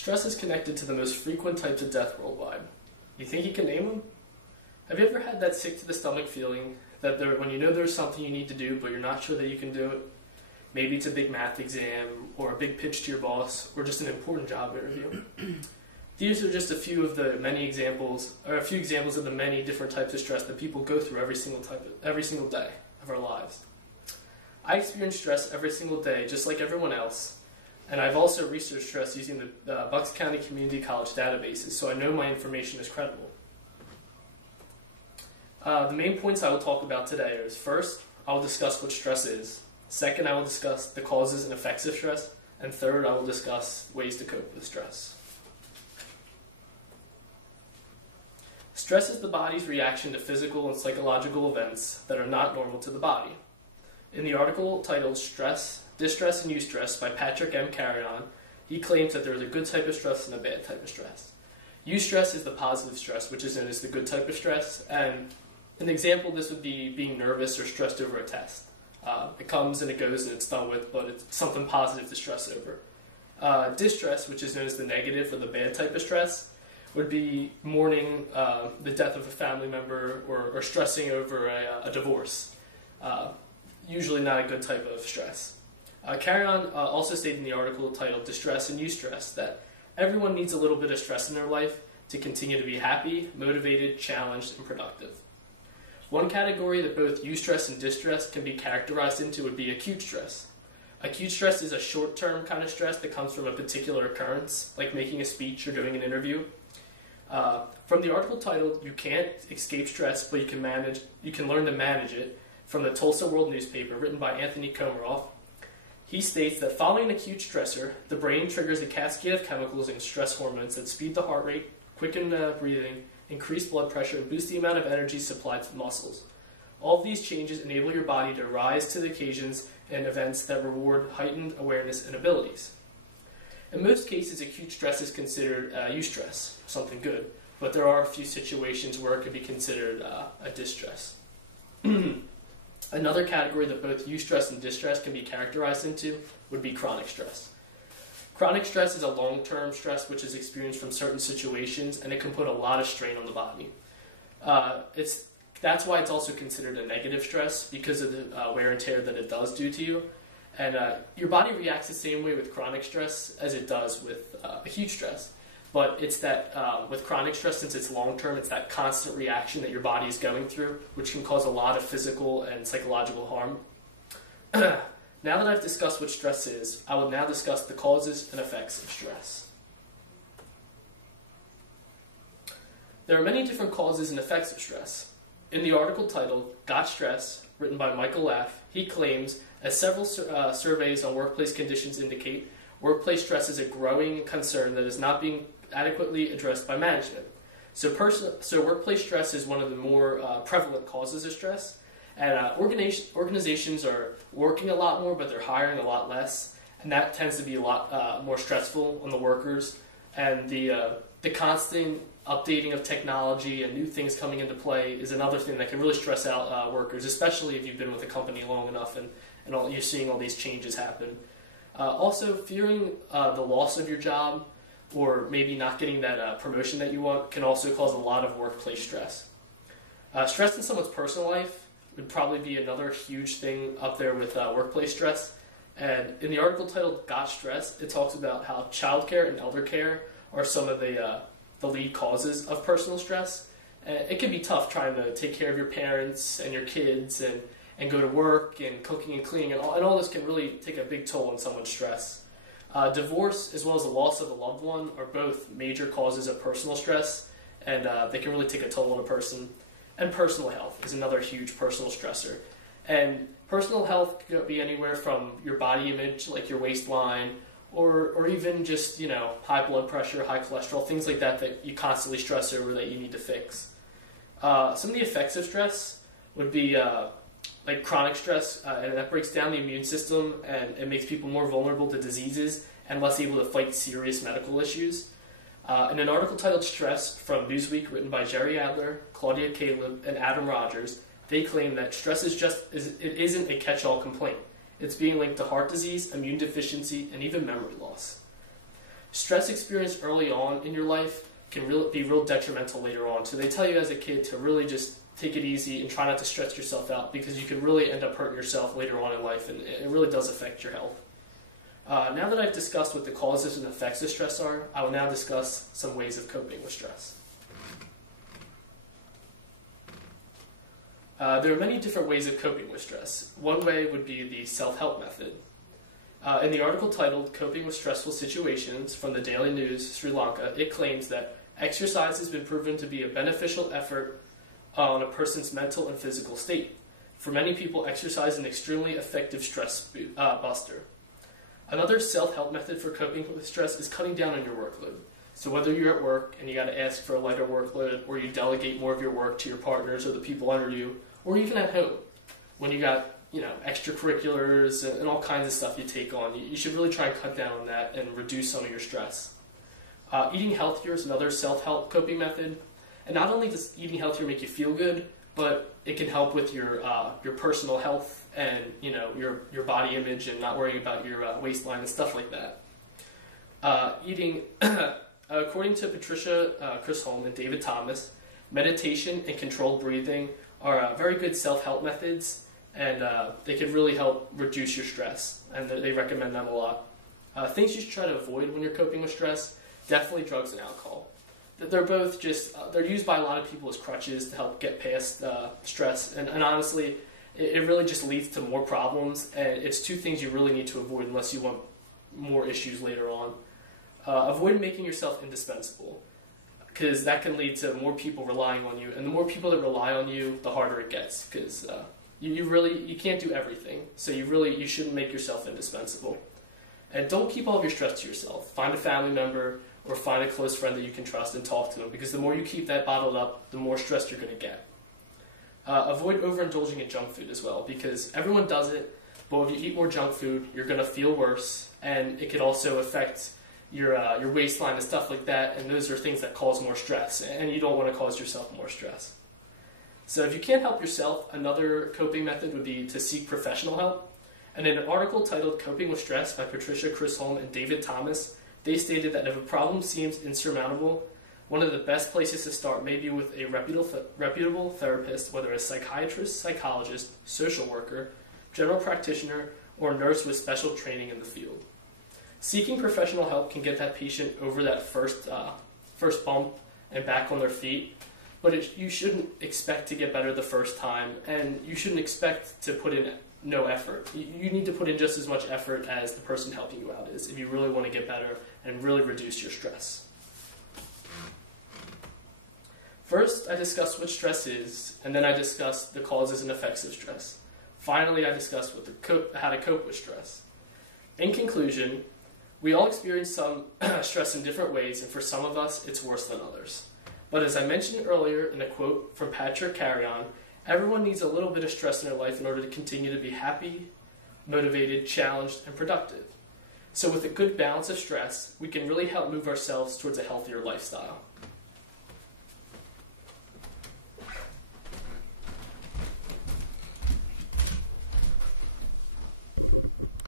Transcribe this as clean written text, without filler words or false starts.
Stress is connected to the most frequent types of death worldwide. You think you can name them? Have you ever had that sick-to-the-stomach feeling that when you know there's something you need to do, but you're not sure that you can do it? Maybe it's a big math exam, or a big pitch to your boss, or just an important job interview. These are just a few of the many examples, or a few examples of the many different types of stress that people go through every single day of our lives. I experience stress every single day, just like everyone else, and I've also researched stress using the Bucks County Community College databases, so I know my information is credible. The main points I will talk about today is, first, I will discuss what stress is. Second, I will discuss the causes and effects of stress. And third, I will discuss ways to cope with stress. Stress is the body's reaction to physical and psychological events that are not normal to the body. In the article titled Stress, Distress, and Eustress by Patrick M. Carrion, he claims that there is a good type of stress and a bad type of stress. Eustress is the positive stress, which is known as the good type of stress, and an example of this would be being nervous or stressed over a test. It comes and it goes and it's done with, but it's something positive to stress over. Distress, which is known as the negative or the bad type of stress, would be mourning the death of a family member or stressing over a divorce. Usually not a good type of stress. Carrion also stated in the article titled Distress and Eustress that everyone needs a little bit of stress in their life to continue to be happy, motivated, challenged, and productive. One category that both eustress and distress can be characterized into would be acute stress. Acute stress is a short-term kind of stress that comes from a particular occurrence, like making a speech or doing an interview. From the article titled "You Can't Escape Stress, but you can learn to manage it," from the Tulsa World newspaper, written by Anthony Komaroff, he states that following an acute stressor, the brain triggers a cascade of chemicals and stress hormones that speed the heart rate, quicken breathing, increase blood pressure, and boost the amount of energy supplied to the muscles. All of these changes enable your body to rise to the occasions and events that reward heightened awareness and abilities. In most cases, acute stress is considered eustress, something good, but there are a few situations where it could be considered a distress. Another category that both eustress and distress can be characterized into would be chronic stress. Chronic stress is a long-term stress which is experienced from certain situations, and it can put a lot of strain on the body. That's why it's also considered a negative stress, because of the wear and tear that it does do to you. And your body reacts the same way with chronic stress as it does with acute stress. But it's that with chronic stress, since it's long-term, it's that constant reaction that your body is going through, which can cause a lot of physical and psychological harm. Now that I've discussed what stress is, I will now discuss the causes and effects of stress. There are many different causes and effects of stress. In the article titled "Got Stress," written by Michael Laff, he claims, as several surveys on workplace conditions indicate, workplace stress is a growing concern that is not being adequately addressed by management. So workplace stress is one of the more prevalent causes of stress. And organizations are working a lot more, but they're hiring a lot less, and that tends to be a lot more stressful on the workers. And the constant updating of technology and new things coming into play is another thing that can really stress out workers, especially if you've been with a company long enough and you're seeing all these changes happen. Also, fearing the loss of your job or maybe not getting that promotion that you want can also cause a lot of workplace stress. Stress in someone's personal life would probably be another huge thing up there with workplace stress. And in the article titled "Got Stress," it talks about how childcare and elder care are some of the lead causes of personal stress. And it can be tough trying to take care of your parents and your kids and go to work and cooking and cleaning, and all this can really take a big toll on someone's stress. Divorce as well as the loss of a loved one are both major causes of personal stress, and they can really take a toll on a person. And personal health is another huge personal stressor. And personal health could be anywhere from your body image, like your waistline, or even just, high blood pressure, high cholesterol, things like that you constantly stress over that you need to fix. Some of the effects of stress would be like chronic stress, and that breaks down the immune system, and it makes people more vulnerable to diseases and less able to fight serious medical issues. In an article titled "Stress" from Newsweek, written by Jerry Adler, Claudia Caleb, and Adam Rogers, they claim that stress it isn't a catch-all complaint. It's being linked to heart disease, immune deficiency, and even memory loss. Stress experienced early on in your life can be real detrimental later on. So they tell you as a kid to really just take it easy and try not to stress yourself out, because you can really end up hurting yourself later on in life, and it really does affect your health. Now that I've discussed what the causes and effects of stress are, I will now discuss some ways of coping with stress. There are many different ways of coping with stress. One way would be the self-help method. In the article titled "Coping with Stressful Situations" from the Daily News, Sri Lanka, it claims that exercise has been proven to be a beneficial effort on a person's mental and physical state. For many people, exercise is an extremely effective stress buster. Another self-help method for coping with stress is cutting down on your workload. So whether you're at work and you got to ask for a lighter workload, or you delegate more of your work to your partners or the people under you, or even at home, when you got extracurriculars and all kinds of stuff you take on, you should really try and cut down on that and reduce some of your stress. Eating healthier is another self-help coping method. And not only does eating healthier make you feel good, but it can help with your personal health and your body image, and not worrying about your waistline and stuff like that. According to Patricia Chisholm and David Thomas, meditation and controlled breathing are very good self-help methods, and they can really help reduce your stress, and they recommend them a lot. Things you should try to avoid when you're coping with stress: definitely drugs and alcohol. They're both they're used by a lot of people as crutches to help get past stress, and honestly, it really just leads to more problems, and it's two things you really need to avoid unless you want more issues later on. Avoid making yourself indispensable, because that can lead to more people relying on you, and the more people that rely on you, the harder it gets, because you can't do everything, so you shouldn't make yourself indispensable. And don't keep all of your stress to yourself. Find a family member or find a close friend that you can trust and talk to them, because the more you keep that bottled up, the more stressed you're going to get. Avoid overindulging in junk food as well, because everyone does it, but if you eat more junk food, you're going to feel worse, and it could also affect your waistline and stuff like that, and those are things that cause more stress, and you don't want to cause yourself more stress. So if you can't help yourself, another coping method would be to seek professional help. And in an article titled "Coping with Stress" by Patricia Chisholm and David Thomas, they stated that if a problem seems insurmountable, one of the best places to start may be with a reputable therapist, whether a psychiatrist, psychologist, social worker, general practitioner, or nurse with special training in the field. Seeking professional help can get that patient over that first bump and back on their feet, but you shouldn't expect to get better the first time, and you shouldn't expect to put in no effort. You need to put in just as much effort as the person helping you out is if you really want to get better and really reduce your stress. First, I discussed what stress is, and then I discussed the causes and effects of stress. Finally, I discussed how to cope with stress. In conclusion, we all experience some stress in different ways, and for some of us, it's worse than others. But as I mentioned earlier in a quote from Patrick Carrion, everyone needs a little bit of stress in their life in order to continue to be happy, motivated, challenged, and productive. So with a good balance of stress, we can really help move ourselves towards a healthier lifestyle.